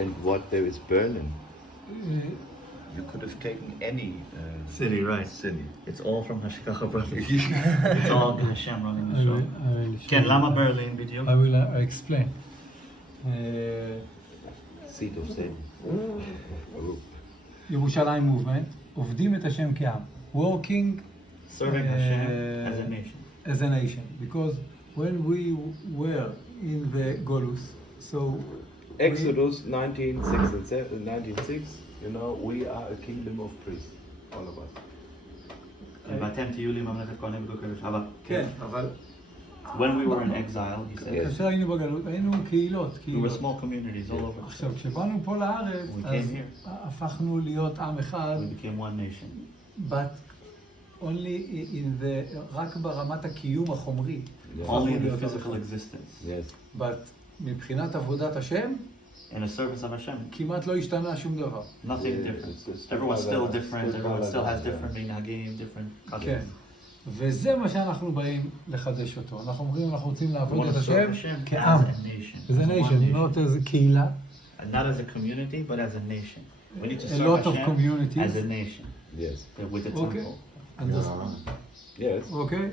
and what there is burning. You could have taken any City, right. city. It's all from Hashgacha brothers. It's all Hashem running the show. כן, למה ברלין בדיוק? I will explain. Seed of sin. ירושלים מובן, עובדים את השם כעם. Working Serving Hashem as a nation. as a nation. Because when we were in the Golus, so Exodus 19:6, you know, we are a kingdom of priests, all of us. ואתם תהיו לי ממלכת כהנים וקודש. אבל כן, אבל when we were in exile, he said, כאשר היינו בגלות, היינו קהילות. we were small communities all over. עכשיו, כשבאנו פה לארץ, We אז came here. הפכנו להיות עם אחד, We became one nation. but only in the, רק ברמת הקיום החומרי. Yeah. Only in the physical existence. Yes. but מבחינת עבודת השם, In the service of Hashem. כמעט לא השתנה שום דבר. Nothing different. Everyone's still different. Everyone still has different minhagim, different כן. customs. וזה מה שאנחנו באים לחדש אותו. אנחנו אומרים, אנחנו רוצים We לעבוד want את to serve השם Hashem כעם. as a nation. as a As one nation, not as a קהילה. And not as a community, but as a nation. We need to A serve lot of Hashem communities. as a nation. Yes. With the Okay. temple. Yes. Okay?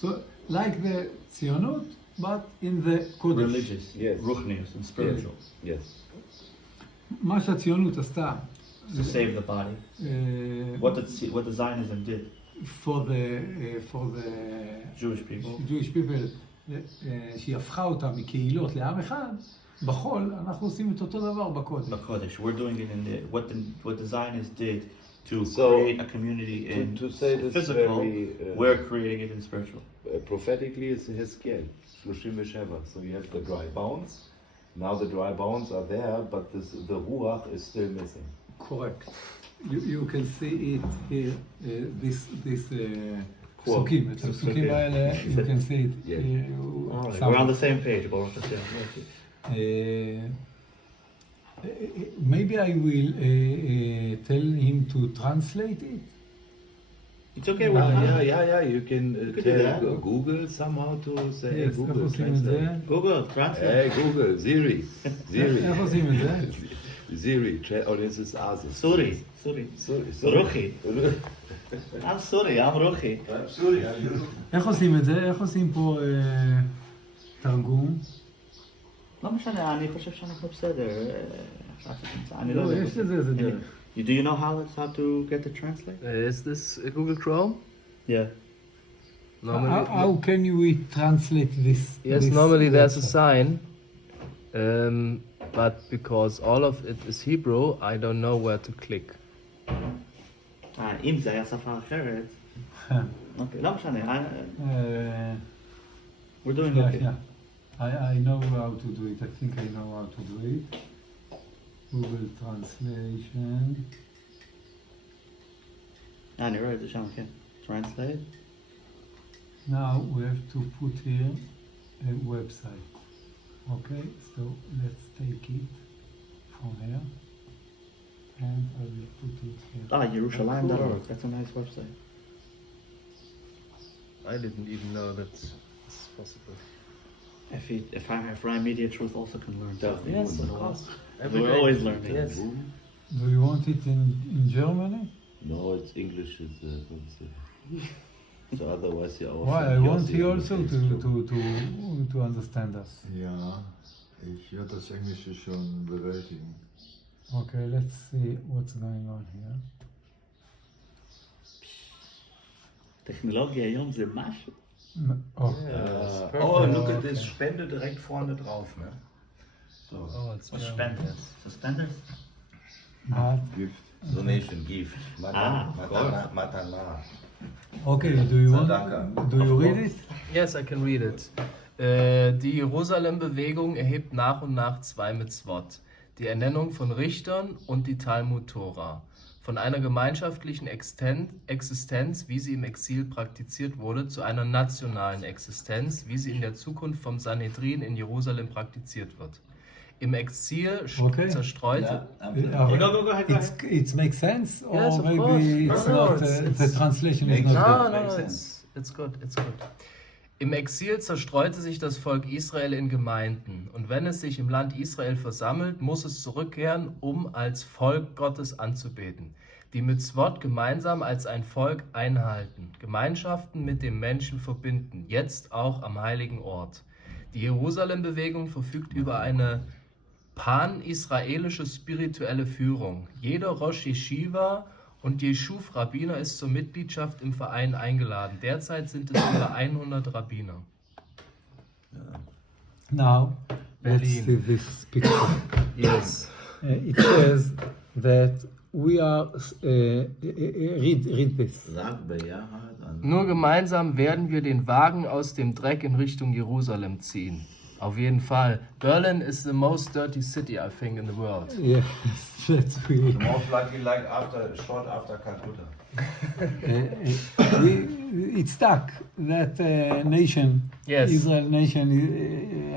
So, like the ציונות, but in the קודש. Religious, Yes. ruchnius, and spiritual. Yes. מה שהציונות עשתה, To save the body. What the Zionism did, for the Jewish people. Jewish people, שהיא הפכה אותה מקהילות לעם אחד, בחול אנחנו עושים את אותו דבר בקודש. Kodesh. We're doing it in what the Zionists did to So, create a community in to say this physical. very, We're creating it in spiritual. Prophetically, it's Hezkel, 37. So you have the dry bones. Now the dry bones are there, but the ruach is still missing. Correct. You can see it here, this פסוקים, את הפסוקים האלה, you can see it. We're on the same page, Baruch Hashem. Maybe I will tell him to translate it. It's okay. Yeah. You can could do tell that. Google somehow to say, Yes, Google, איך עושים את זה? translate. Google, translate. Hey, Google, Siri. איך עושים את זה? Siri, oh, this is Asis. Suri. Sorry. Ruchi. I'm Suri, I'm Ruchi. Sorry. איך עושים את זה? איך עושים פה תרגום? לא משנה, אני חושב שאנחנו בסדר. אני לא לא, יודע. יש לזה איזה דרך. Do you know how to get the translate? Is this Google Chrome? Yeah. How can we translate this? Yes, this normally there's a website? sign, but because all of it is Hebrew, I don't know where to click. אם זה היה שפה אחרת. אוקיי, לא משנה. We're doing okay. I know how to do it. I think I know how to do it. Google translation. אני רואה את זה שם, כן. Translate. Now we have to put here a website. Okay, so let's take it from here. And I will put it here. Yerushalayim.org. That's a nice website. I didn't even know that this is possible. If Ryan Media Truth also can learn. Yes, of course. We're always learning. Yes. Do you want it in Germany? No, it's English. So otherwise, Why? I want you also to understand us. Ja, ich werde das Englische schon bewältigen. Okay, let's see what's going on here. טכנולוגיה היום זה משהו. Oh, Oh, look at this. Spende direkt vorne drauf, ne? So. Oh, it's Was German. spenders? Suspenders? Gift. Donation, gift. Matana. Okay, do you read it? Yes, I can read it. Die Jerusalem-Bewegung erhebt nach und nach zwei Mitzvot. Die Ernennung von Richtern und die Talmud-Tora. Von einer gemeinschaftlichen Existenz, wie sie im Exil praktiziert wurde, zu einer nationalen Existenz, wie sie in der Zukunft vom Sanhedrin in Jerusalem praktiziert wird. Im Exil zerstreute... Go ahead. It makes sense, or Yes, of maybe course. it's No, not. it's- The translation is not No, good. no, it's good. Im Exil zerstreute sich das Volk Israel in Gemeinden, und wenn es sich im Land Israel versammelt, muss es zurückkehren, um als Volk Gottes anzubeten, die Mitzvot gemeinsam als ein Volk einhalten, Gemeinschaften mit dem Menschen verbinden, jetzt auch am heiligen Ort. Die Jerusalem-Bewegung verfügt über eine pan-israelische spirituelle Führung. Jeder Rosh Yeshiva und Jeshuv-Rabbiner ist zur Mitgliedschaft im Verein eingeladen. Derzeit sind es über 100 Rabbiner. Now, let's see this picture. Yes. It says that we are, read this. Nur gemeinsam werden wir den Wagen aus dem Dreck in Richtung Jerusalem ziehen. Auf jeden Fall. Berlin is the most dirty city, I think, in the world. Yes, that's really. Most likely like short after Calcutta. It's stuck. That nation, Yes. Israel nation,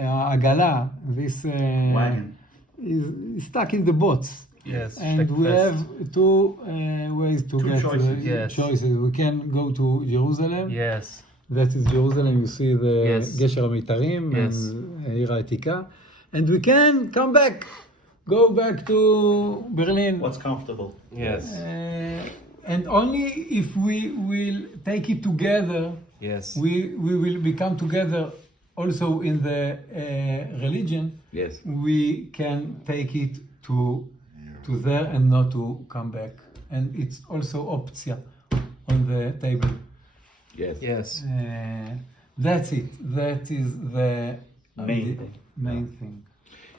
Agala, this Wagon. is stuck in the boats. Yes. And we have two ways to get choices. Yes. choices. We can go to Jerusalem. Yes. That is Jerusalem. You see the Yes. Gesher HaMitarim Yes. and Ira Etika. And we can come back, go back to Berlin. What's comfortable? Yes. And only if we will take it together, Yes. we will become together also in the religion. Yes. We can take it to there and not to come back. And it's also option on the table. Yes. Yes. That's it. That is the Main thing. main thing.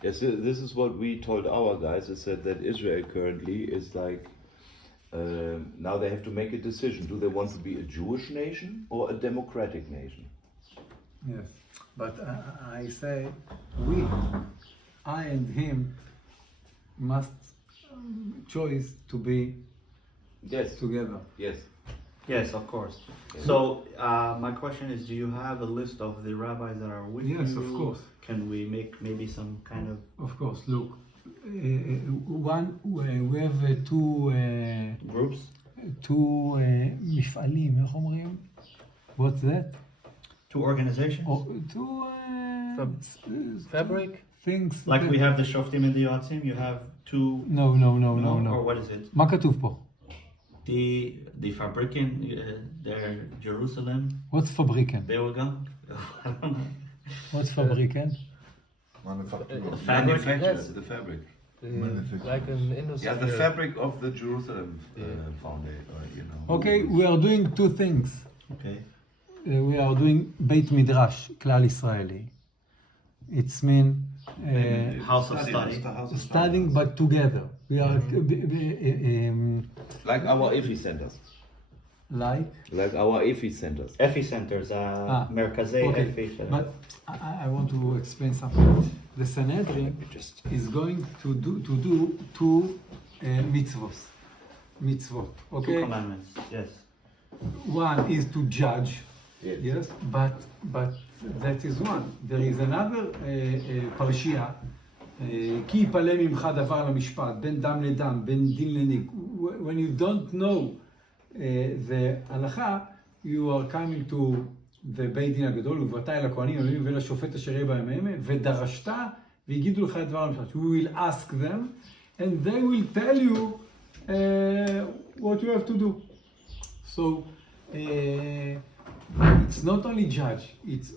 Yes, this is what we told our guys. Is that Israel currently is like, now they have to make a decision. Do they want to be a Jewish nation or a democratic nation? Yes, but I say I and him must choose to be Yes. together. Yes. Yes, of course. So my question is, do you have a list of the rabbis that are with you? Yes, of course. Can we make maybe some kind of Of course. Look, we have groups? two מפעלים, איך אומרים? What's that? Two organizations? Two Fabric? things. Like that- we have the Shoftim and the Yotzim, you have two... No. Or what is it? מה כתוב פה? The Fabriken, they're Jerusalem, What's fabriken? Beoga. What's fabriken? Manufacturing. The fabric. Manufacturers, the fabric. Like an industry. Yeah, the fabric of the Jerusalem foundation, Okay, we are doing two things. Okay. We are doing Beit Midrash, Klal Israeli. It's mean House of study. studying but together. We are Like our EFI centers. like our EFI centers. Epicenters, Merkazei, okay. But I want to explain something. The Sanhedrin is going to do two mitzvot. Two Okay. commandments. Yes. One is to judge. Yes. Yes, but that is one. There is another פרשייה, כי יפלא ממך דבר למשפט, בין דם לדם, בין דין לניק. When you don't know the הלכה, you are coming to the בית דין הגדול, ובאת אל הכהנים ולשופט אשר יהיה בהם המה, ודרשת והגידו לך את דבר למשפט. You will ask them, and they will tell you what you have to do. So, it's not only judge, it's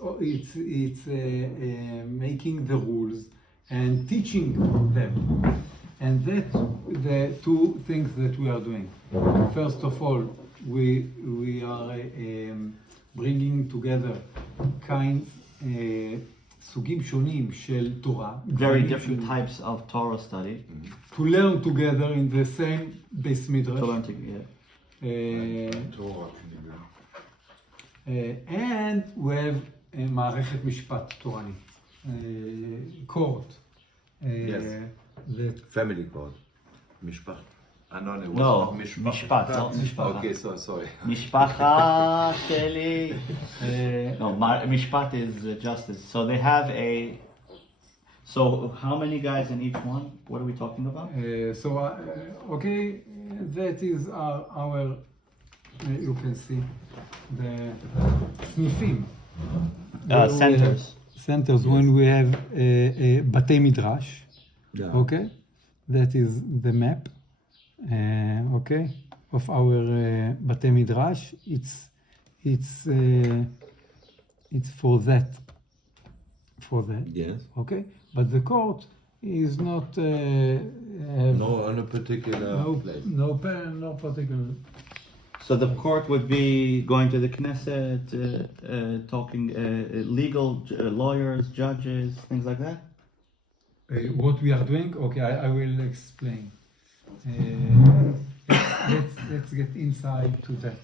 making the rules and teaching them. And that's the two things that we are doing. First of all, we are bringing together סוגים שונים של תורה. Very different types of Torah study. To learn together in the same base midrash. To learn together. And we have מערכת משפט תורני. Court. Yes. That Family code. Mishpat. No, Mishpat, not Mishpacha. Okay, so sorry. Mishpacha Sheli. No, Mishpat is justice. So they have a. So how many guys in each one? What are we talking about? okay, that is our you can see the סניפים. Centers. Centers when we have a Batei Midrash. Yeah. Okay, that is the map. Okay, of our Batei Midrash. It's for that. Yes. Okay, but the court is not. No, on a particular place. No particular. So the court would be going to the Knesset, talking legal lawyers, judges, things like that. What we are doing? Okay, I will explain. Let's get inside to that.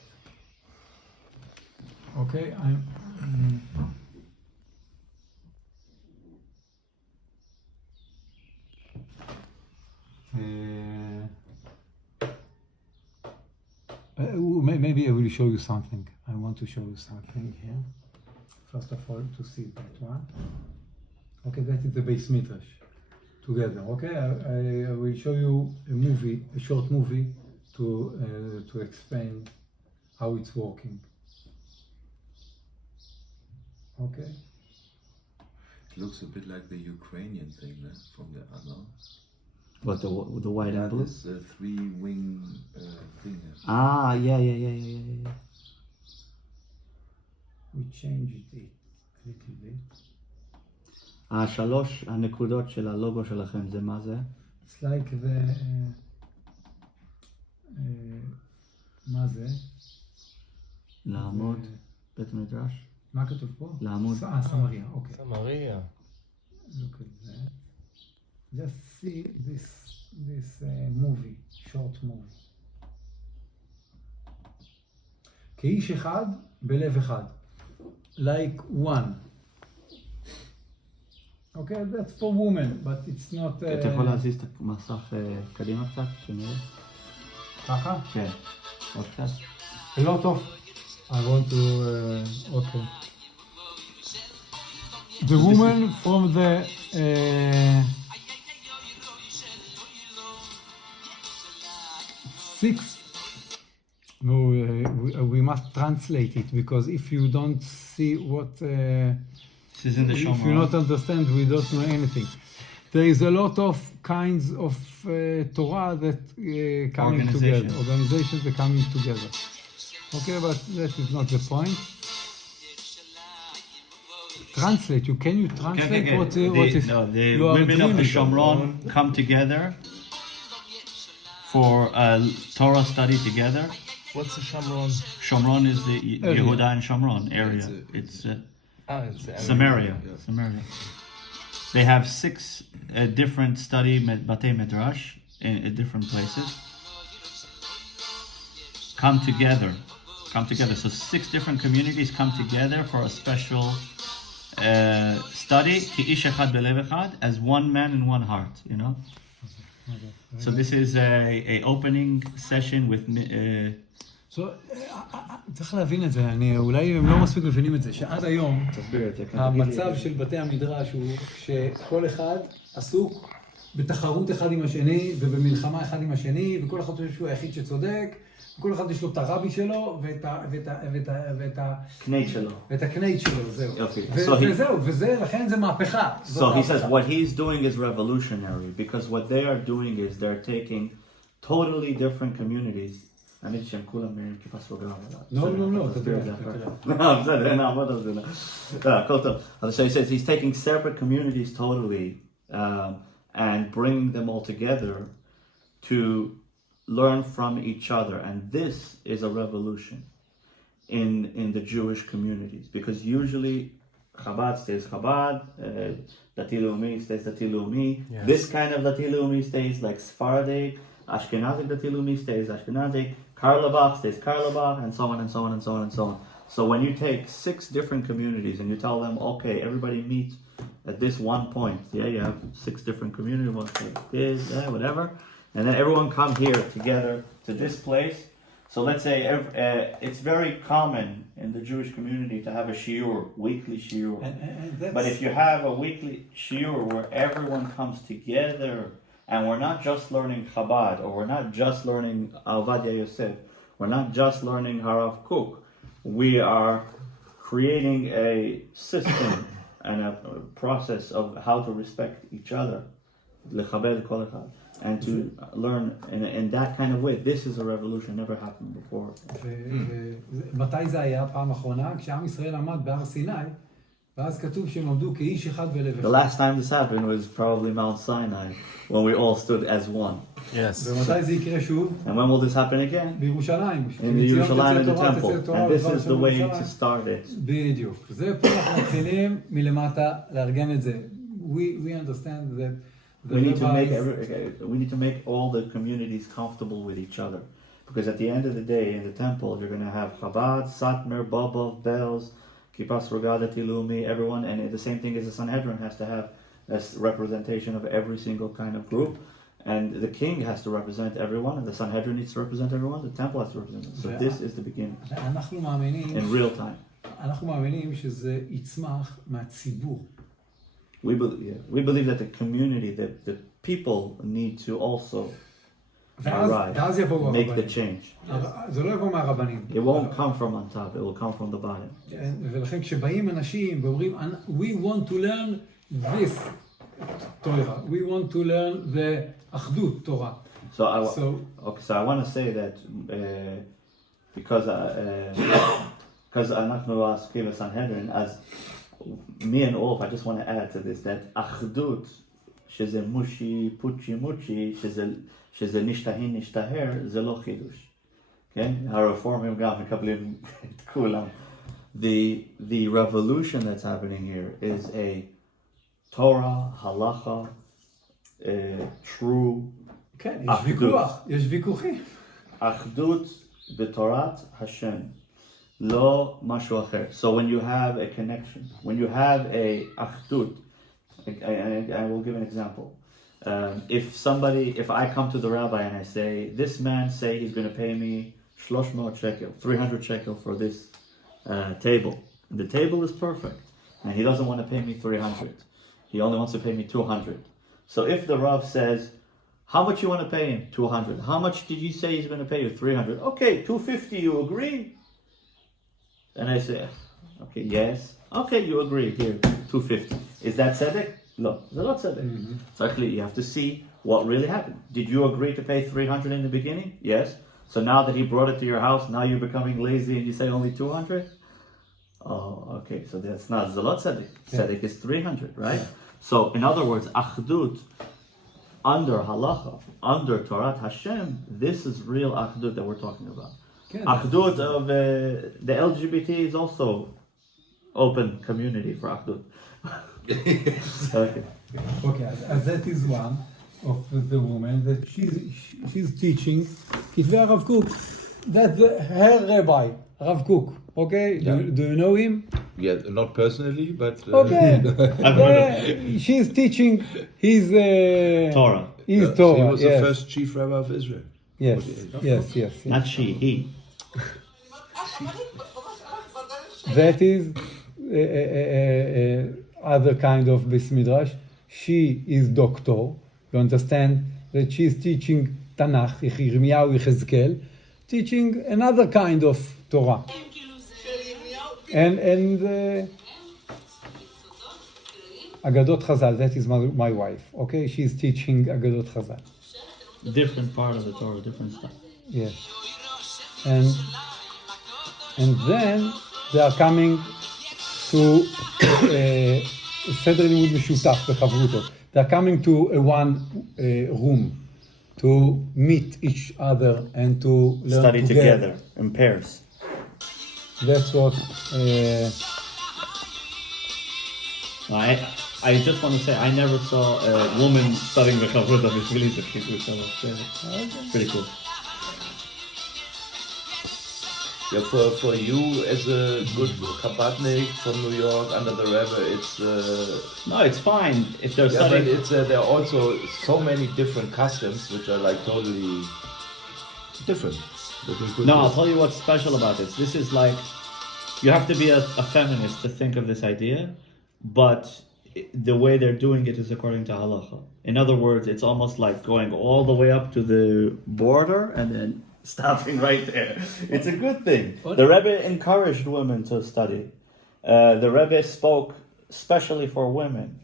Okay, maybe I will show you something. I want to show you something here. First of all, to see that one. Okay, that is the base midrash together. Okay, I will show you a short movie to explain how it's working. Okay. It looks a bit like the Ukrainian thing from the other. What the white and blue? This three-wing thing. Ah, yeah. We changed it a little bit. שלוש הנקודות של הלוגו שלכם זה מה זה? It's like the מה זה? לעמוד, בית מדרש. מה כתוב פה? לעמוד. סמריה, אוקיי. סמריה. Look at that. Just see this movie, short movie. כאיש אחד בלב אחד. Like one. Okay, that's for women, but it's not... אתה יכול להזיז את המסך קדימה קצת, שנראה? ככה? כן, עוד קצת. A lot of... I want to... okay. The woman from the... six... No, we must translate it, because if you don't see what... This is in the if Shomron. you not understand, we don't know anything. There is a lot of kinds of Torah that coming together, organizations that coming together. Okay, but that is not the point. Translate. Can you translate Okay. what is? No, the you are women of the dreaming Shomron come together for a Torah study together. What's the Shamron? Shomron is the Area. Yehuda and Shomron area. It's It's It's Samaria. Yeah. Samaria. They have 6 different study Batei Midrash in different places. Come together. So 6 different communities come together for a special study. Ki ish echad belev echad, as one man and one heart. You know. So this is a opening session with. צריך להבין את זה, אולי הם לא מספיק מבינים את זה, שעד היום המצב של בתי המדרש הוא שכל אחד עסוק בתחרות אחד עם השני ובמלחמה אחד עם השני, וכל אחד חושב שהוא היחיד שצודק, וכל אחד יש לו את הרבי שלו ואת הקנייט שלו, זהו. וזהו, לכן זה מהפכה. So he says what he's doing is revolutionary, because what they are doing is they're taking totally different communities. האמת שהם כולם כיפה סרוגה. לא, תסביר את זה אחר. בסדר, נעמוד על זה. הכל טוב. So he says he's taking separate communities totally and bringing them all together to learn from each other. And this is a revolution in the Jewish communities, because usually Chabad stays Chabad, Dati Leumi stays Dati Leumi. Yes. This kind of Dati Leumi stays like Sephardic. Ashkenazic Dati Leumi stays Ashkenazic, Karlebach stays Karlebach, and so on and so on and so on and so on. So when you take 6 different communities and you tell them, okay, everybody meet at this one point, yeah, you have 6 different communities, one like this, whatever, and then everyone come here together to this place. So let's say it's very common in the Jewish community to have a shiur, weekly shiur. But if you have a weekly shiur where everyone comes together, and we're not just learning Chabad, or we're not just learning Avadia Yosef, we're not just learning Harav Kook, we are creating a system and a process of how to respect each other, לכבד כל אחד, and to learn in that kind of way. This is a revolution, never happened before. מתי זה היה פעם אחרונה? כשעם ישראל עמד בהר סיני, ואז כתוב שהם עמדו כאיש אחד בלב The אחד. last time this happened was probably Mount Sinai, when we all stood as one. Yes. ומתי זה יקרה שוב? And when will this happen again? בירושלים. In the Yerushalayim, in the temple. And this is the way to start it. בדיוק. זה פה אנחנו מתחילים מלמטה לארגן את זה. We understand that We need to make all the communities comfortable with each other, because at the end of the day, in the temple, you're going to have Chabad, Satmar, Bobov, Bells, Kippas Rogada, Tilumi, everyone, and the same thing as the Sanhedrin has to have a representation of every single kind of group, and the king has to represent everyone, and the Sanhedrin needs to represent everyone, the temple has to represent them. So this is the beginning, אנחנו מאמינים, in real time. אנחנו מאמינים שזה יצמח מהציבור. We believe that the community, that the people need to also ואז יבואו make the הרבנים. change. זה לא יבוא מהרבנים. It won't come from on top, it will come from the bottom. ולכן כשבאים אנשים ואומרים, we want to learn this Torah, we want to learn the אחדות תורה. So I want to say that because אנחנו עסוקים בסנהדרין, as me and Olaf, I just want to add to this that אחדות, שזה מושי, פוצ'י, מוצ'י, שזה נשתהין, נשתהר, זה לא חידוש. כן? הרפורמים גם מקבלים את כולם. The revolution that's happening here is a Torah, halacha, true כן, יש ויכוח, יש ויכוחים. אחדות בתורת השם. לא משהו אחר. So when you have a connection, when you have a achdut, I will give an example. If I come to the rabbi and I say, this man say he's going to pay me 300 shekel, 300 shekel for this table. The table is perfect, and he doesn't want to pay me 300. He only wants to pay me 200. So if the Rav says, how much you want to pay him? 200. How much did you say he's going to pay you? 300. Okay, 250, you agree? And I say, okay, yes. Okay, you agree. Here, 250. Is that tzedek? No, it's not tzedek. So actually, you have to see what really happened. Did you agree to pay 300 in the beginning? Yes. So now that he brought it to your house, now you're becoming lazy and you say only 200? Oh, okay. So that's not zalot tzedek. Tzedek is 300, right? So in other words, achdut, under halacha, under Torat Hashem, this is real achdut that we're talking about. Achdut of the LGBT is also open community for achdut. Okay. Okay, as that is one of the women that she's teaching כתבי הרב קוק. That's her rabbi, Rav Kook. Okay, do you know him? Yeah, not personally, but Okay, she's teaching his Torah. His he Torah. was Yes. the first chief rabbi of Israel. Yes, yes. Not she, he. That is other kind of Bais Midrash. She is doctor. You understand that she is teaching Tanakh, Yirmiyahu, Yechezkel, teaching another kind of Torah. And Agadot Chazal, that is my wife. Okay, she is teaching Agadot Chazal. Different part of the Torah, different stuff. Yes. And then they are coming to Seder Limud Meshutaf Bechavrutot. They are coming to a one room to meet each other and to learn Study together in pairs. That's what. I just want to say I never saw a woman studying the Chavruta Bishvili It's pretty cool. Yeah, for you as a good Chabadnik from New York under the Rebbe, it's No, it's fine if they're yeah, but studying. it's there are also so many different customs which are like totally different. No, I'll tell you what's special about this. This is like, you have to be a feminist to think of this idea, but the way they're doing it is according to halacha. In other words, it's almost like going all the way up to the border and then stopping right there. It's a good thing. The Rebbe encouraged women to study. The Rebbe spoke specially for women.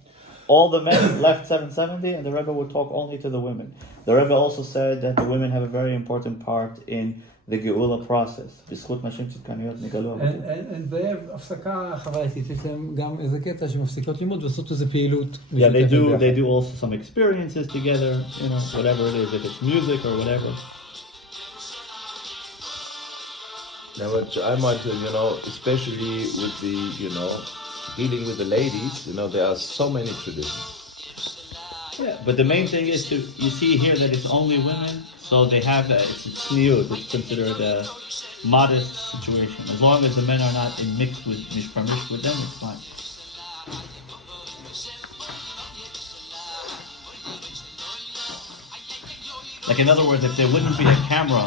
All the men left 770, and the Rebbe would talk only to the women. The Rebbe also said that the women have a very important part in the Geula process. בזכות נשים צדקניות נגאלו. And they have הפסקה חווייתית, יש להם גם איזה קטע שמפסיקות לימוד ועושות איזה פעילות. Yeah, they do also some experiences together, you know, whatever it is, if it's music or whatever. Now, what I might, especially with the, dealing with the ladies, there are so many traditions. Yeah, but the main thing is you see here that it's only women, so they have it's tzniut, it's considered a modest situation. As long as the men are not mixed with them, it's fine. Like, in other words, if there wouldn't be a camera,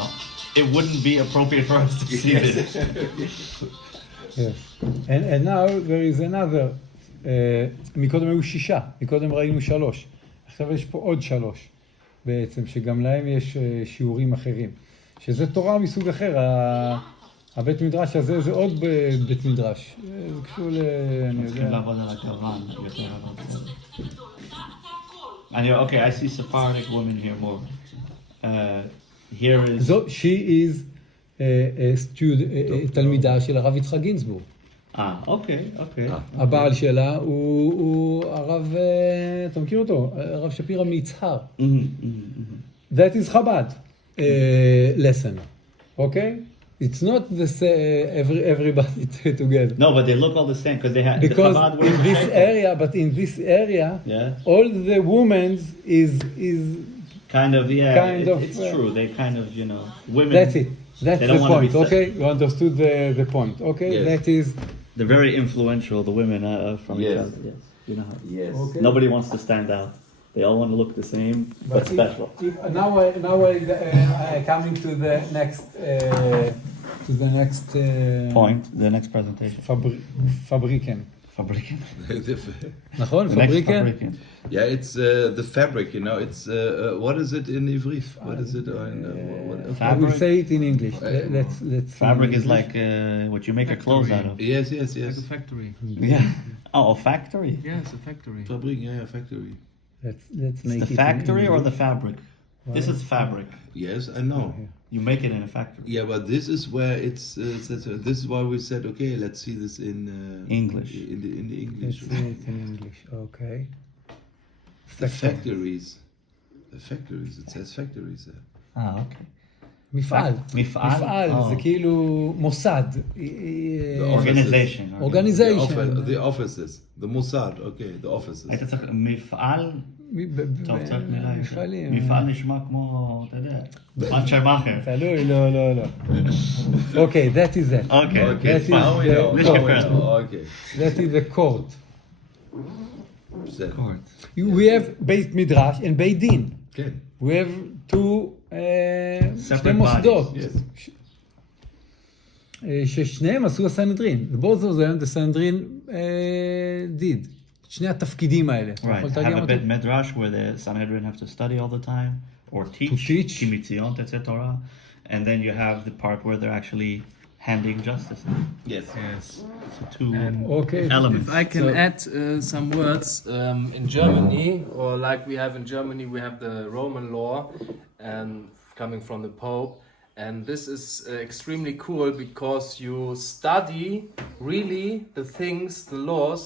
it wouldn't be appropriate for us to see this. Yes. And now there is another, מקודם היו 6, מקודם ראינו 3, עכשיו יש פה עוד 3 בעצם, שגם להם יש שיעורים אחרים, שזה תורה מסוג אחר, הבית מדרש הזה זה עוד בית מדרש, זה קשור אני יודע. Okay, I see Sephardic women here more. Here is... So she is a student, תלמידה של הרב יצחק גינזבורג. אוקיי. הבעל שלה הוא הרב, אתה מכיר אותו? הרב שפירא מיצהר. That is Chabad lesson. Okay? It's not this everybody together. No, but they look all the same because they have... Because in this area, all the women is kind of, it's true. They kind of, women... That's it. That's the point, okay? You understood the point, okay? Yes. That is... They're very influential, the women from each other. Yes. You know how. Yes. Okay. Nobody wants to stand out. They all want to look the same, but special. Now I coming to the next Point, the next presentation. Fabriken. נכון? The next Fabriken? fabrican. Yeah, it's the fabric, it's, what is it in Ivrit? What is it? I will say it in English. Let's Fabric is like what you make a clothes out of. Yes. Like a factory. Yeah. Oh, a factory? Yeah, it's a factory. Fabrik, yeah, factory. Let's make The it factory in or the English. fabric? This is fabric. Yes, I know. You make it in a factory. Yeah, but this is where it's. This is why we said, okay, let's see this in English. In the Let's English. say it in English. Okay. The factories. The factories. It says factories there. Okay. מפעל. מפעל? זה כאילו מוסד. Organization. Organization. The offices. The Mossad. Okay, the offices. היית צריך מפעל? טוב, צריך מילה. מפעלים. מפעל נשמע כמו, אתה יודע, אנשי מאכר. תלוי, לא. Okay, that is that. Okay. That is Now we know. the Now we court. know. Okay. That is the court. Then. We have Beit Midrash and Beit Din. Okay. We have two שני מוסדות. Yes. ששניהם עשו הסנהדרין. both of them the Sanhedrin did. שני התפקידים האלה. Right. Have a bit medrash where the Sanhedrin have to study all the time or teach. teach. Kimitzion, etc. And then you have the part where they're actually handing justice. Yes. Yes. So two Okay. elements. If I can add some words, in Germany, or like we have in Germany, we have the Roman law coming from the Pope. And this is extremely cool because you study really the things, the laws,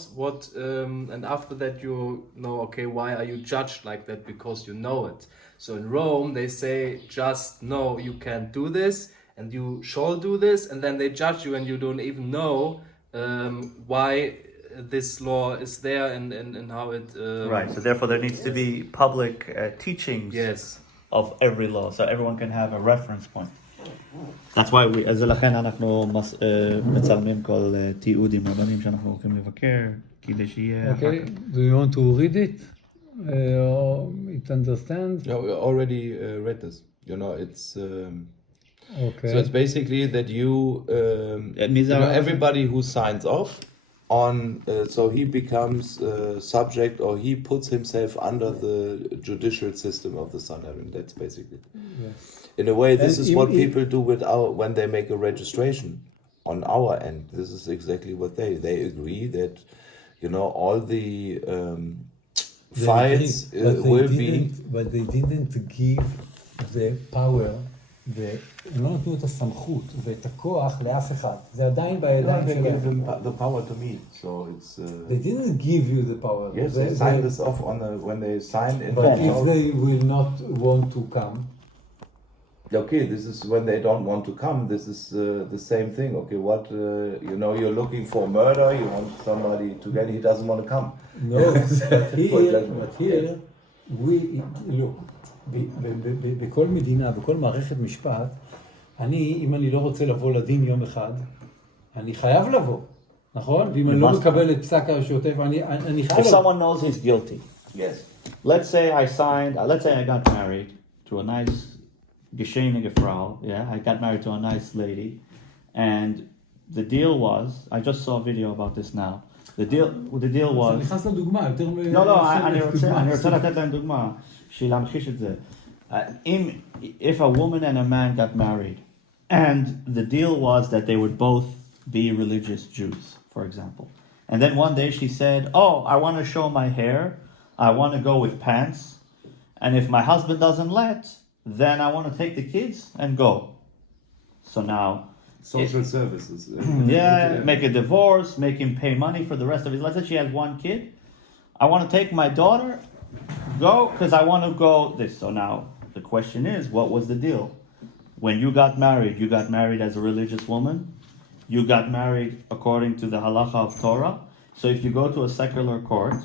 and after that you know, okay, why are you judged like that? Because you know it. So in Rome, they say, just no, you can't do this, and you shall do this, and then they judge you and you don't even know why this law is there and how it... Right, so therefore there needs to be public teachings of every law, so everyone can have a reference point. That's why אז לכן אנחנו מצלמים כל תיעוד עם רבנים שאנחנו הולכים לבקר, כדי שיהיה... Okay, do you want to read it? It understand? No, we already read this. It's... Okay. So it's basically that everybody who signs off on, so he becomes subject, or he puts himself under the judicial system of the Sanhedrin. That's basically it. Yes. In a way, this And is what people do when they make a registration. on our end, this is exactly what they agree that, you know, all the fights will be. But they didn't give the power, הם לא נתנו את הסמכות ואת הכוח לאף אחד. זה עדיין בידיים They give שלהם. them the power to meet, so it's. They didn't give you the power. Yes, they signed this off when they signed in. But if they will not want to come, Okay, this is when they don't want to come. This is the same thing. Okay, what you know, you're looking for murder. You want somebody to get. He doesn't want to come. no, but here, we, look, בכל מדינה, בכל מערכת משפט, אם אני לא רוצה לבוא לדין יום אחד, אני חייב לבוא, נכון? ואם אני לא מקבל את פסק השוטף, אני חייב If לבוא. someone knows he's guilty, Yes. let's say I got married to a nice geschenige Frau, yeah, I got married to a nice lady, and the deal was, I just saw a video about this now, the deal זה was, נכנס לדוגמה, יותר אני רוצה לתת להם דוגמה, בשביל להמחיש את זה. If a woman and a man got married, and the deal was that they would both be religious Jews, for example, and then one day she said, oh, I want to show my hair, I want to go with pants, and if my husband doesn't let, then I want to take the kids and go. So now, Social services. make a divorce, make him pay money for the rest of his life. Let's say she has one kid. I want to take my daughter, go, because I want to go this. So now, the question is, what was the deal? When you got married as a religious woman. You got married according to the halacha of Torah. So if you go to a secular court,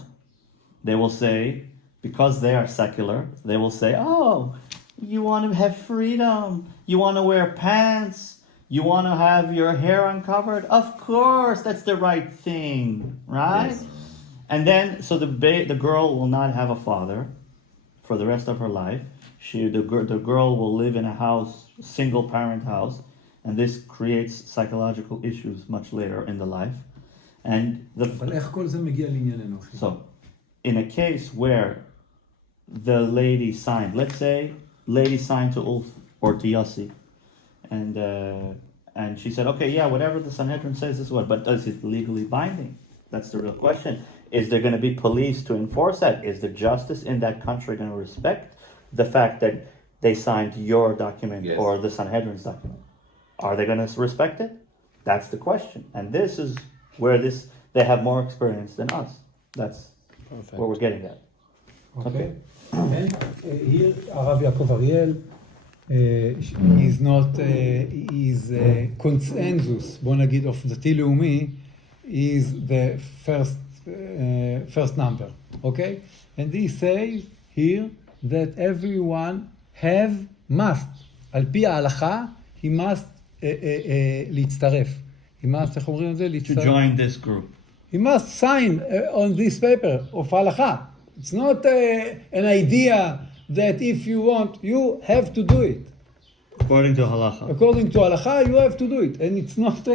they will say, because they are secular, they will say, oh, you want to have freedom. You want to wear pants. You want to have your hair uncovered. Of course, that's the right thing, right? Yes. And then, so the girl will not have a father for the rest of her life. The girl will live in a house, single parent house, and this creates psychological issues much later in the life. And אבל איך כל זה מגיע לענייננו? so, in a case where the lady signed, let's say, lady signed to Ulf or to Yossi, and she said, okay, yeah, whatever the Sanhedrin says is what, but is it legally binding? That's the real question. Is there going to be police to enforce that? Is the justice in that country going to respect the fact that they signed your document Yes. or the Sanhedrin's document? Are they going to respect it? That's the question. And this is where they have more experience than us. That's what we're getting at. Okay. And here, הרב יעקב אריאל is not, is consensus, בוא נגיד, of דתי-לאומי, is the first number, okay? And he says here that everyone must, על פי ההלכה, he must להצטרף. He must, איך אומרים את זה? To join this group. He must sign on this paper of halakha. It's not an idea that if you want, you have to do it. According to halacha. According to halakha, you have to do it. And it's not,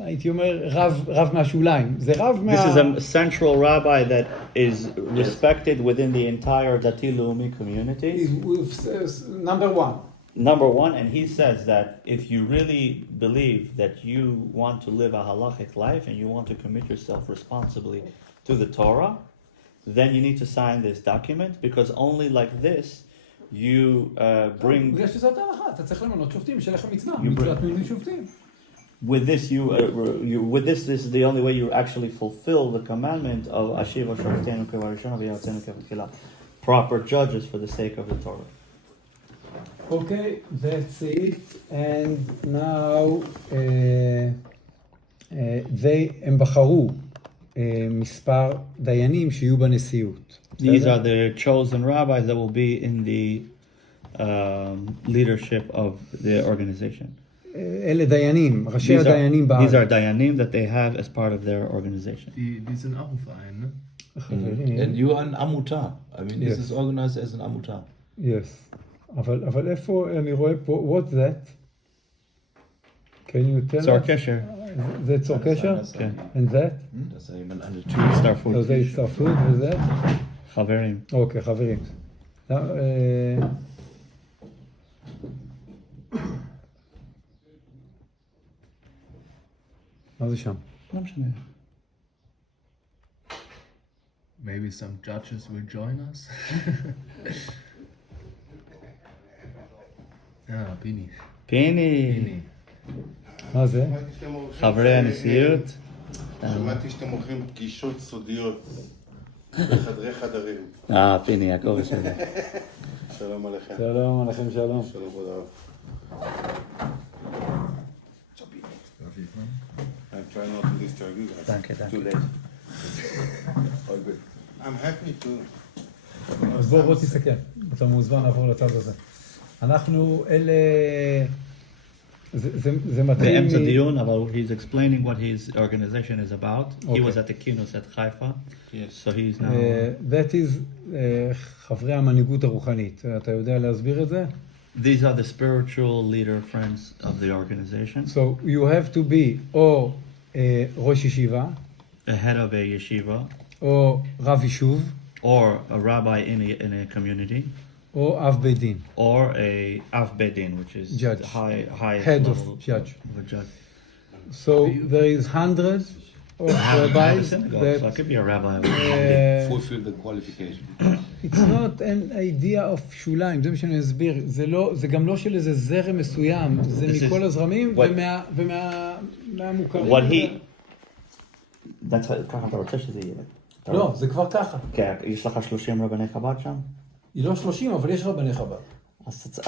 הייתי אומר, רב מהשוליים. זה רב מה... This is a central rabbi that is respected within the entire Dati-Leumi community. Number one. Number one, and he says that if you really believe that you want to live a halachic life and you want to commit yourself responsibly to the Torah, then you need to sign this document, because only like this you bring... בגלל שזאת ההלכה, אתה צריך למנות שופטים, שיהיה לך מצווה, You מצוות מינוי שופטים. With this, this is the only way you actually fulfill the commandment of Ashiva Shofteinu Kevarishon V'Yatzenu Kevtchila, proper judges for the sake of the Torah. Okay, that's it. And now הם בחרו מספר דיינים שיהיו בנשיאות. These are the chosen rabbis that will be in the leadership of the organization. אלה דיינים, ראשי הדיינים בארץ. These are dayanim that they have as part of their organization. Die sind auch ein Verein, ne? חברים. And you are an amuta. I mean, Yes. this is organized as an amuta. Yes. אבל איפה אני רואה פה, what's that? Can you tell Tzor us? Kesher. זה צור קשר? כן. And that? Das ist jemand anderes. הצטרפות. אז זה הצטרפות וזה? חברים. אוקיי, חברים. מה זה שם? לא משנה. Maybe some judges will join us. פיני. פיני. מה זה? חברי הנשיאות. שמעתי שאתם עורכים פגישות סודיות בחדרי חדרים. פיני, יעקב שלי. שלום עליכם. שלום עליכם, שלום. שלום כבוד הרב. I'm trying not to disturb you guys. Danke, danke. Too late. All good. I'm happy to... אז בוא תסתכל, אתה מוזמן לעבור לצד הזה. אנחנו אלה... זה מתאים באמצע דיון, אבל he's explaining what his organization is about. He Okay. was at the keynote at Haifa, so he's now... That is חברי המנהיגות הרוחנית. אתה יודע להסביר את זה? These are the spiritual leader friends of the organization. So you have to be או ראש ישיבה, A head of a yeshiva, או רב יישוב, or a rabbi in a community, או אב בית דין. or a Av Bedin, which is Judge. the highest Head of level judge. of a judge. So there is hundreds of I have a rabbis synagogue, so I that could be a rabbi. fulfill the qualification. it's not an idea of שוליים, זה מה שאני אסביר. זה גם לא של איזה זרם מסוים, זה This is מכל הזרמים what- ומהמוכרים. What he... ככה אתה רוצה שזה יהיה. לא, זה כבר ככה. כן, יש לך 30 רבני חב"ד שם? היא לא 30, אבל יש רבני חב"ד. אז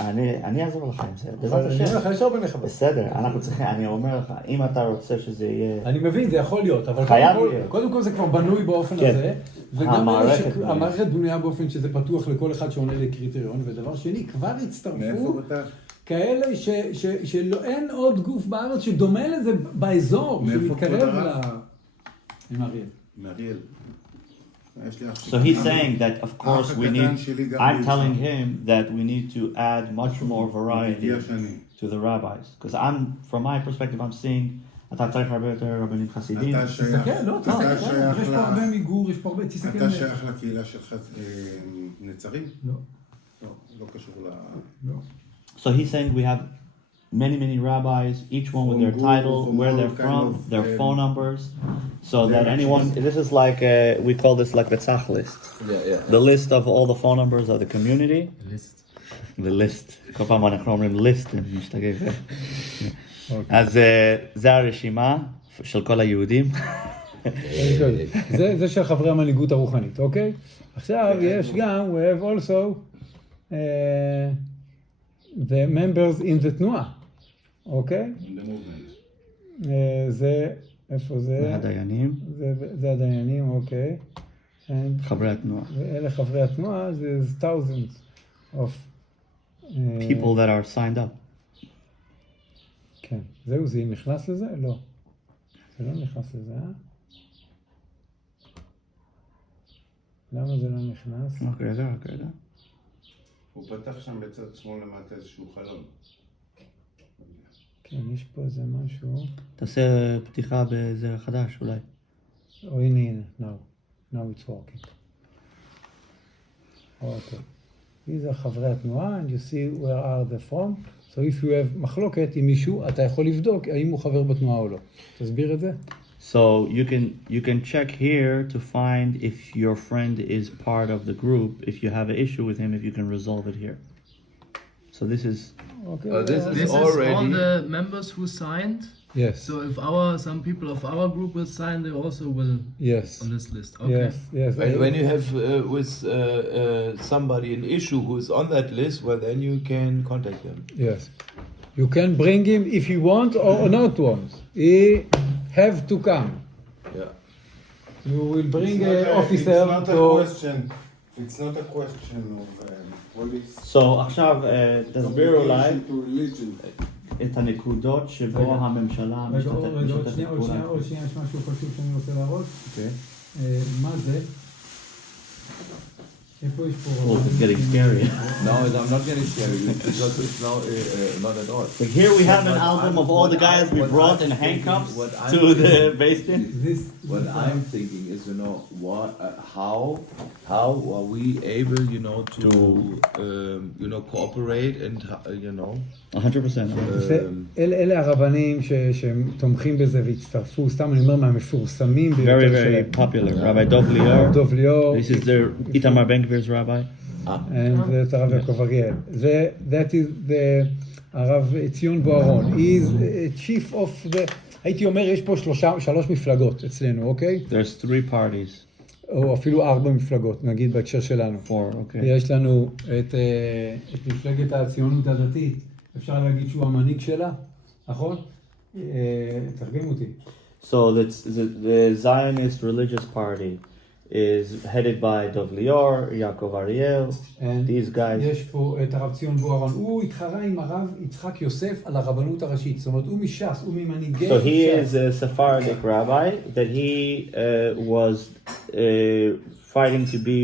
אני אעזור לך עם זה. אבל בעזרת אני אומר השם. לך, יש רבני חב"ד. בסדר, אנחנו צריכים, אני אומר לך, אם אתה רוצה שזה יהיה... אני מבין, זה יכול להיות, אבל חייב להיות. קודם כל זה כבר בנוי באופן כן. הזה, וגם המערכת בנויה. המערכת בנויה באופן שזה פתוח לכל אחד שעונה לקריטריון, ודבר שני, כבר הצטרפו מאיפה אתה? כאלה שאין עוד גוף בארץ שדומה לזה באזור, מאיפה שמתקרב כבוד הרב? עם אריאל. מאריאל. יש לי אח So he's saying that of course we need... I'm telling him that we need to add much more variety to the rabbis. Because from my perspective, I'm seeing... אתה צריך הרבה יותר רבנים חסידים. אתה שייך, תסתכל, לא, אתה תסתכל, שייך יש פה הרבה מיגור, יש פה הרבה, תסתכל. אתה שייך לקהילה של נצרים? לא. לא קשור ל... לא. So he's saying we have many rabbis, each one with their From title, from where all they're kind from, of, their phone numbers, so that their anyone... This is like, we call this like the tzach list. The list of all the phone numbers of the community. The list. כל פעם אנחנו אומרים list, אני משתגע. אז זה הרשימה של כל היהודים. זה של חברי המנהיגות הרוחנית, אוקיי? עכשיו יש גם, we have also the members in the תנועה, אוקיי? זה, איפה זה? הדיינים. זה הדיינים, אוקיי. חברי התנועה. ואלה חברי התנועה, זה thousands of... People that are signed up. כן. זהו, זה נכנס לזה? לא. זה לא נכנס לזה, אה? למה זה לא נכנס? רק רגע. הוא פתח שם בצד שמאל למטה איזשהו חלון. כן, יש פה איזה משהו. תעשה פתיחה בזרע חדש אולי. או הנה, now it's working. אוקיי. These are חברי התנועה, and you see where are the from. So if you have מחלוקת עם מישהו, אתה יכול לבדוק האם הוא חבר בתנועה או לא. תסביר את זה? So you can check here to find if your friend is part of the group. If you have an issue with him, if you can resolve it here. So this is... Okay. This is all the members who signed. Yes. So if some people of our group will sign, they also will Yes. on this list. Okay. Yes. When you have with somebody an issue who is on that list, well, then you can contact them. Yes. You can bring him if you want or not want. He have to come. Yeah. You will bring It's an not officer it's not a to... question. It's not a question of police. So עכשיו תסביר אולי Obligation to religion. את הנקודות שבו הממשלה משתתפת עוד פעולה. שנייה, יש משהו חשוב שאני רוצה להראות. אוקיי. מה זה? איפה יש פה Oh, it's getting scary. No, I'm not getting scared because it's now not at all. But here we have an What album I'm- of all the what guys I- we what brought I'm in thinking- handcuffs what I'm to the thinking- basement. What I'm thinking is, what, how are we able, to cooperate and, 100%. אלה הרבנים שהם תומכים בזה והצטרפו, סתם אני אומר מהמפורסמים Very, ביותר very שלהם. popular. Rabbi Dov Lior. דוב ליאור. This is their Itamar Ben Gvir's rabbi. and that's הרב יעקב אריאל. That is the הרב ציון בוארון. He is chief of the... הייתי אומר, יש פה שלוש מפלגות אצלנו, אוקיי? There's 3 parties. או אפילו 4 מפלגות, נגיד בהקשר שלנו. 4, okay. יש לנו את מפלגת הציונות הדתית, אפשר להגיד שהוא המנהיג שלה, נכון? תרגם אותי. So the Zionist religious party is headed by Dov Lior, Yaakov Ariel, these guys. יש פה את הרב ציון בוארון, הוא התחרה עם הרב יצחק יוסף על הרבנות הראשית, זאת אומרת הוא מש"ס, הוא ממנהיגי So he ש"ס. is a Sephardic rabbi that he was fighting to be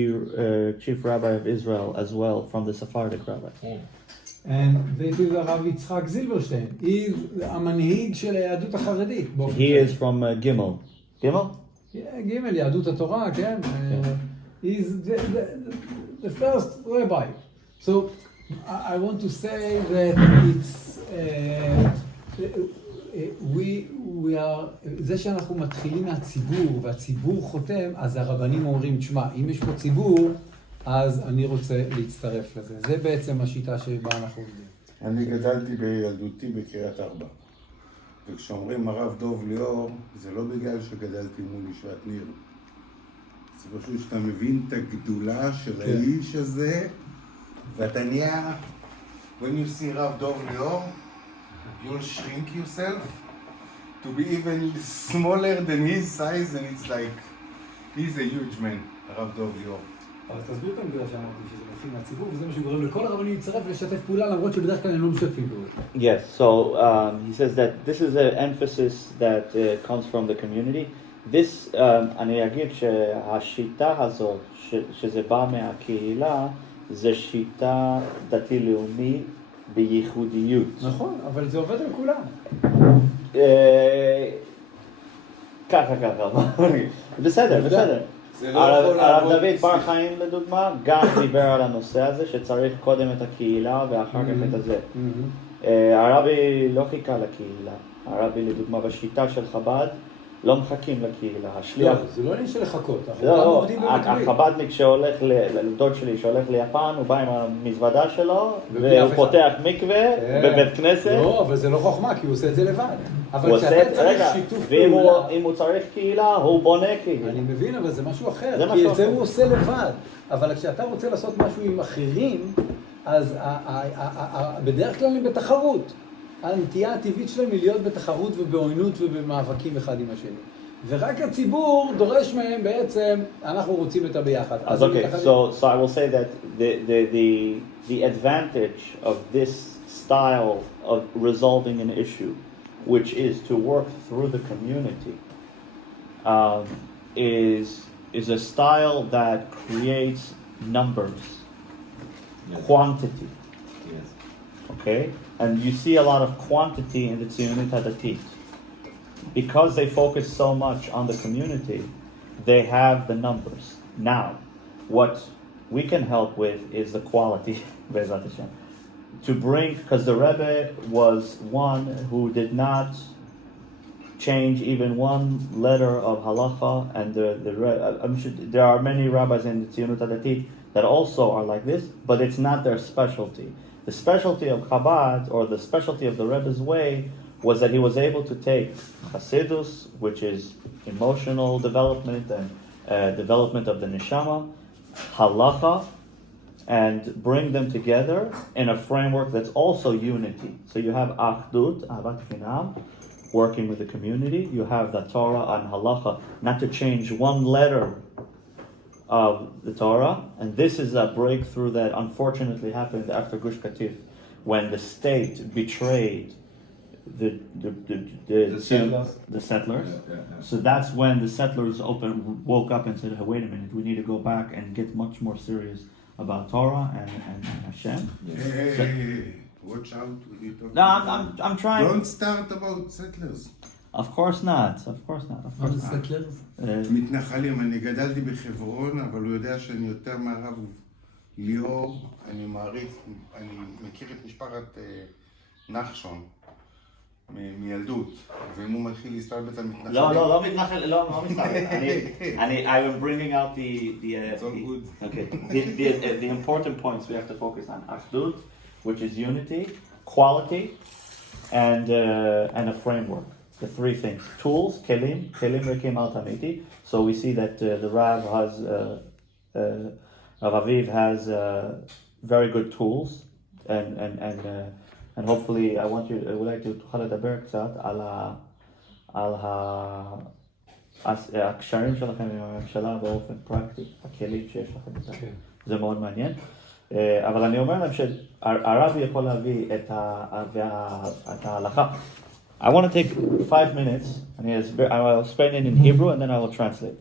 chief rabbi of Israel as well from the Sephardic rabbi. And this is הרב יצחק זילברשטיין, הוא המנהיג של היהדות החרדית. He is from Gimel. Gimel? ג' יהדות התורה, כן? He's the first rabbi. So I want to say that it's we are, זה שאנחנו מתחילים מהציבור והציבור חותם, אז הרבנים אומרים, תשמע, אם יש פה ציבור, אז אני רוצה להצטרף לזה. זה בעצם השיטה שבה אנחנו עובדים. אני גדלתי בילדותי בקריית ארבע. וכשאומרים הרב דוב ליאור, זה לא בגלל שגדלתי מול ישיבת ניר. זה פשוט שאתה מבין את הגדולה של האיש הזה, ואתה נהיה, when you see רב דוב ליאור, you'll shrink yourself to be even smaller than his size, and it's like, he's a huge man, הרב דוב ליאור. אבל תסביר את הנקודה שאמרתי, שזה מתחיל מהציבור, וזה מה שגורם לכל הרבנים להצטרף ולשתף פעולה, למרות שבדרך כלל הם לא משתפים פעולה. Yes, so he says that this is an emphasis that comes from the community. This, אני אגיד שהשיטה הזאת, שזה בא מהקהילה, זה שיטה דתי-לאומי בייחודיות. נכון, אבל זה עובד על כולם. ככה. בסדר. הרב דוד בר חיים לדוגמה גם דיבר על הנושא הזה שצריך קודם את הקהילה ואחר כך את הזה. הרבי לא חיכה לקהילה, הרבי לדוגמה בשיטה של חב"ד לא מחכים לקהילה, השליח... זה לא עניין של לחכות, לא, החב"דניק שהולך, לדוד שלי שהולך ליפן, הוא בא עם המזוודה שלו והוא פותח מקווה בבית כנסת. לא, אבל זה לא חוכמה כי הוא עושה את זה לבד. הוא עושה את זה, רגע, ואם הוא צריך קהילה, הוא בונה קהילה. אני מבין, אבל זה משהו אחר, כי את זה הוא עושה לבד. אבל כשאתה רוצה לעשות משהו עם אחרים, אז בדרך כלל הם בתחרות. הנטייה הטבעית שלהם היא להיות בתחרות ובעוינות ובמאבקים אחד עם השני. ורק הציבור דורש מהם בעצם, אנחנו רוצים את הביחד. אז okay, so I will say that the advantage of this style of resolving an issue, which is to work through the community, is a style that creates numbers, quantity. Yes. Okay? And you see a lot of quantity in the Tzionut HaDatit. Because they focus so much on the community, they have the numbers. Now, what we can help with is the quality, Be'ezrat Hashem. To bring, because the Rebbe was one who did not change even one letter of halacha, and I'm sure there are many rabbis in the Tzionut HaDatit that also are like this, but it's not their specialty. The specialty of Chabad, or the specialty of the Rebbe's way, was that he was able to take Hasidus, which is emotional development and development of the neshama, halacha, and bring them together in a framework that's also unity. So you have Achdut, Ahavat Chinam, working with the community. You have the Torah and halacha, not to change one letter of the Torah, and this is a breakthrough that unfortunately happened after Gush Katif, when the state betrayed The settlers. the settlers. Yeah. So that's when the settlers woke up and said, hey, wait a minute, we need to go back and get much more serious about Torah and Hashem. Hey, watch out when you talk. No, I'm trying. Don't start about settlers. Of course not. מתנחלים, אני גדלתי בחברון, אבל הוא יודע שאני יותר מהרב ליאור, אני מעריץ, אני מכיר את משפחת נחשון מילדות, ואם הוא מתחיל להסתלבט על מתנחלים... לא מתנחל, לא מסתלבט. I'm bringing out the important points we have to focus on. Achdut, which is unity, quality, and a framework. The three things. Tools, kelim rekim al tamiti. So we see that the Rav has, Rav Aviv has very good tools, and hopefully I would like to תוכל לדבר קצת על הקשרים שלכם עם הממשלה באופן פרקטי, הכלים שיש לכם. זה מאוד מעניין. אבל אני אומר להם שהרבי יכול להביא את ההלכה. I want to take 5 minutes, and I will explain it in Hebrew, and then I will translate.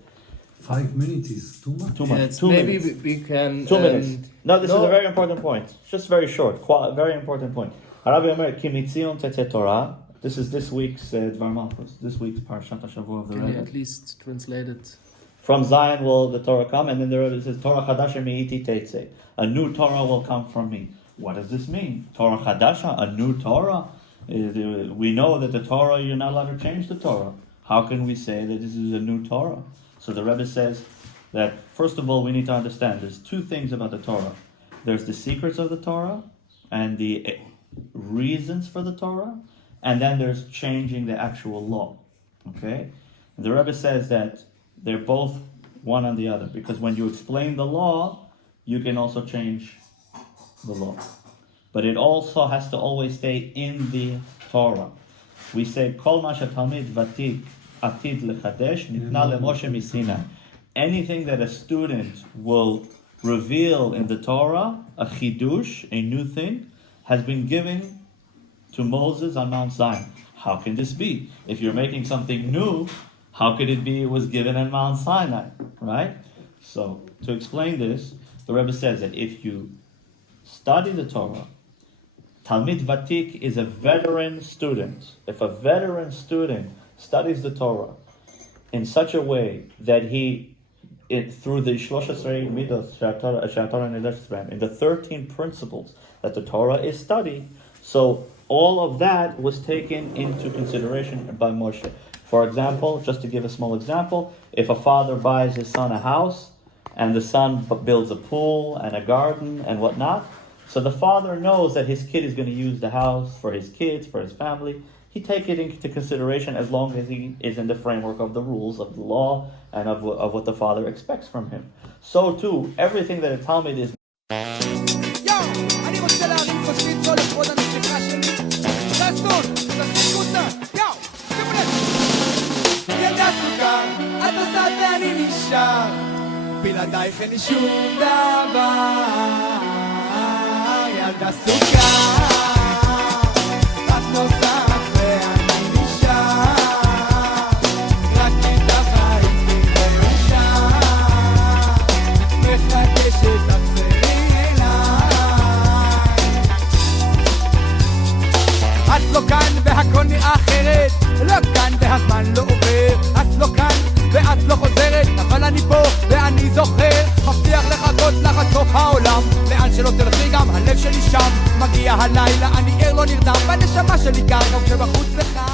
5 minutes is too much. Too much. Yes, 2 maybe minutes. we can... 2 minutes. No, this is a very important point. Just very short. Very important point. Rabbi Omer, Ki mitzion tetzeh Torah. This is this week's Dvar Malchus, this week's Parshat HaShavua of the Can you Rebbe. at least translate it? From Zion will the Torah come, and then the Rebbe says, Torah Chadasha me'iti tetzeh. A new Torah will come from me. What does this mean? Torah Chadasha, a new Torah? We know that the Torah, you're not allowed to change the Torah. How can we say that this is a new Torah? So the Rebbe says that, first of all, we need to understand there's two things about the Torah. There's the secrets of the Torah and the reasons for the Torah, and then there's changing the actual law. Okay? And the Rebbe says that they're both one on the other, because when you explain the law, you can also change the law. But it also has to always stay in the Torah. We say, Kol ma shetalmid vatik atid lechadesh nitna leMoshe miSinai. Anything that a student will reveal in the Torah, a chidush, a new thing, has been given to Moses on Mount Sinai. How can this be? If you're making something new, how could it be it was given on Mount Sinai? Right? So, to explain this, the Rebbe says that if you study the Torah, Talmid Vatik is a veteran student. If a veteran student studies the Torah in such a way that through the 13 midot in the 13 principles that the Torah is studied, so all of that was taken into consideration by Moshe. For example, just to give a small example, if a father buys his son a house and the son builds a pool and a garden and whatnot, so the father knows that his kid is going to use the house for his kids, for his family. He takes it into consideration as long as he is in the framework of the rules of the law and of what the father expects from him. So too, everything that a Talmud is... אני רוצה להרים כוסית זו לכבוד הנשיכה שלי. תעשו, תעשו אותה. שימו לב. ילדה סוכר, את עושה ואני נשאר. בלעדייך אין לי שום דבר. ילדה סוכר, את נוסעת ואני נשאר. רק איתך הייתי מאושר. מחכה שתחזרי אליי. את לא כאן והכל נראה אחרת. לא כאן והזמן לא עובר. את לא כאן ואת לא חוזרת, אבל אני פה ואני זוכר. מבטיח לחכות לך עד סוף העולם. לאן שלא תלכי גם הלב שלי שם. מגיע הלילה, אני ער לא נרדם, והנשמה שלי קר גם כשבחוץ לך.